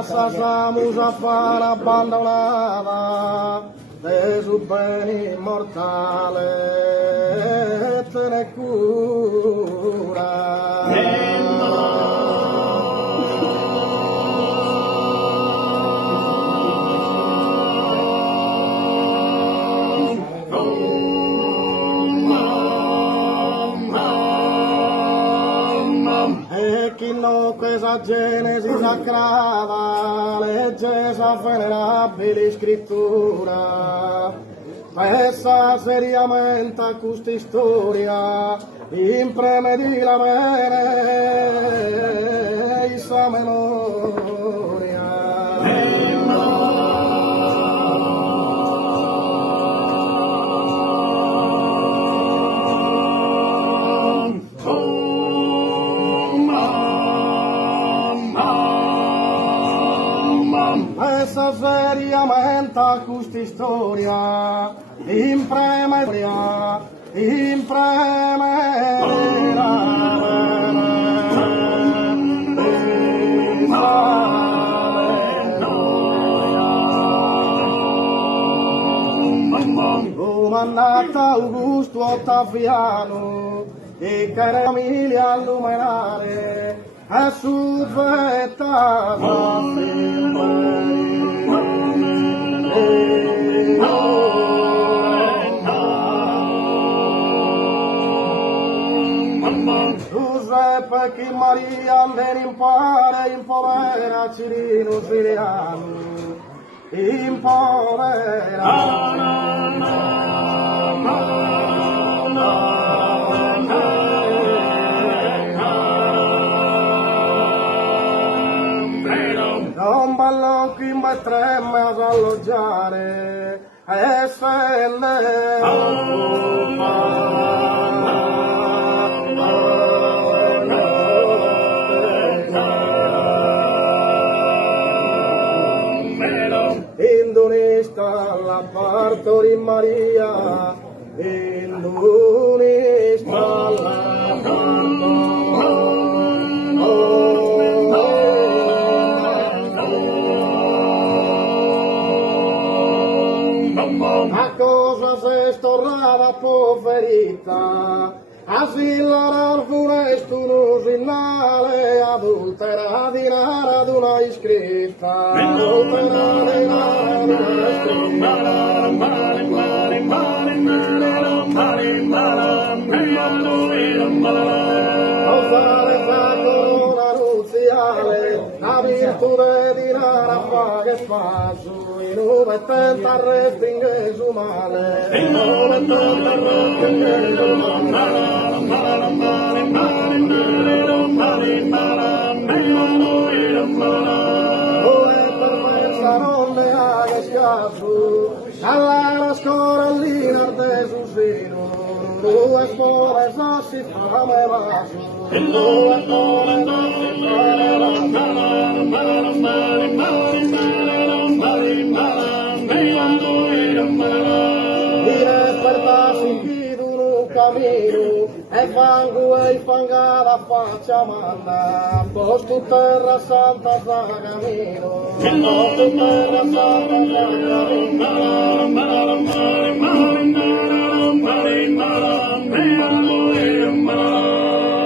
Passamos a fare abbandonata de su bene immortale te ne cura. E chi no questa genesi sacrata legge sa venerabile scrittura, pensa seriamente a questa storia, impremedi la bene sa memoria. Pensa seriamente a questa storia, impremedira, Comandata Augusto Ottaviano e care famiglie a illuminare a su vetta Giuseppe che Maria andare in pare povera Cirino Siriano non ballo qui in tremme ad alloggiare e stelle Indonista la partori Maria, Indonista la a cosa se storrava poverita, asilla al funesto nusinale, adultera di nara ad una iscritta, adultera di nara ad una la virtù di nara fa che spasso, in nome tenta respinge su male, in nome tenta respinge su non ne ha che schiaffo, alla scorallina de su seno, due spore si fa me vaso, due spore si fa me cammino e fango e fangata faccia manna posto terra santa sa cammino posto terra santa sa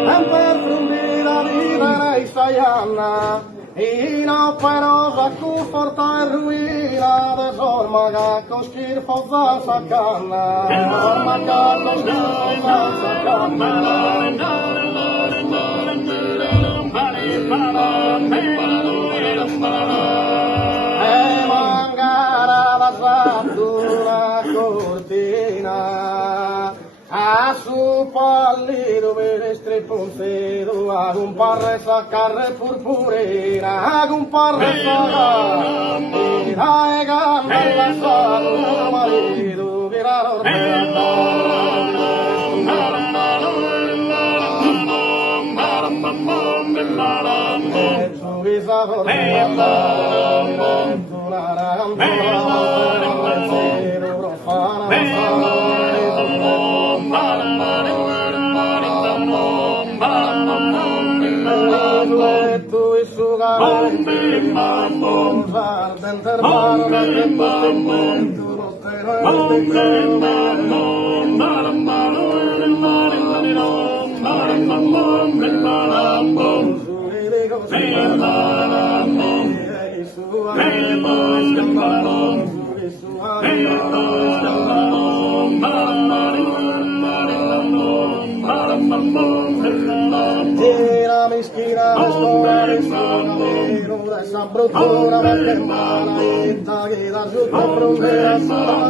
e per frumbira viverei 6 anni inoperosa conforta e ruina de sorma che con schifo za sacanna sorma che con schifo za sacanna e mangara da sattura cortina a su pallino per strepponzero a un parre saccarre purpurina a un parre saccarre e ganne la salo marito virano e su visavo tu e su Tira mi schiena, da essa bruttura vecchia maledetta che da sotto frontiera sarà